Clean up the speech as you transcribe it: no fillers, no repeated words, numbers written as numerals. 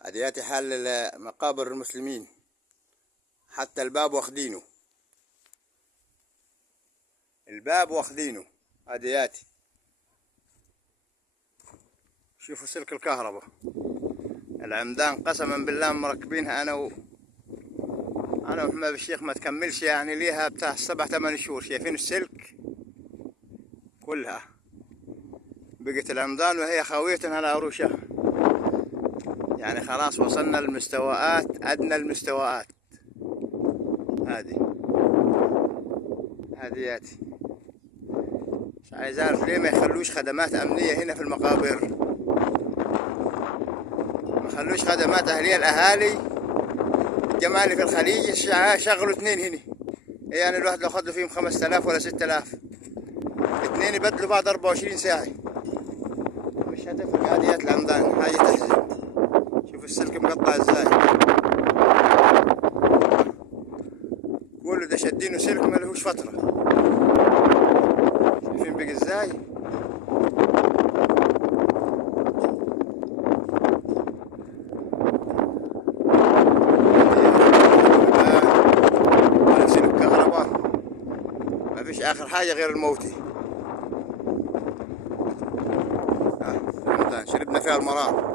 عادياتي حال مقابر المسلمين، حتى الباب واخدينه. الباب واخدينه عادياتي. شوفوا سلك الكهرباء، العمدان قسما بالله مركبينها انا ومحمد الشيخ ما تكملش يعني ليها بتاع 7-8 شهور. شايفين السلك كلها بقت العمدان وهي خاوية على عروشها. يعني خلاص وصلنا للمستويات، ادنى المستويات. هادياتي مش عايز اعرف ليه ما يخلوش خدمات امنية هنا في المقابر، ما خلوش خدمات اهلية. الاهالي الجماعة اللي في الخليج شغلوا 2 هنا، يعني الواحد لو خد فيهم 5000 ولا 6000، 2 يبدلوا بعض 24 ساعة، مش هتفرق. عاديات العمدان حاجة تحزن. شوف السلك مقطع ازاي، كله ده شدينه سلك ما لهوش فترة. شايفين بقى ازاي؟ سلك كهرباء ما فيش اخر حاجة غير الموتي. شربنا فيها المرار.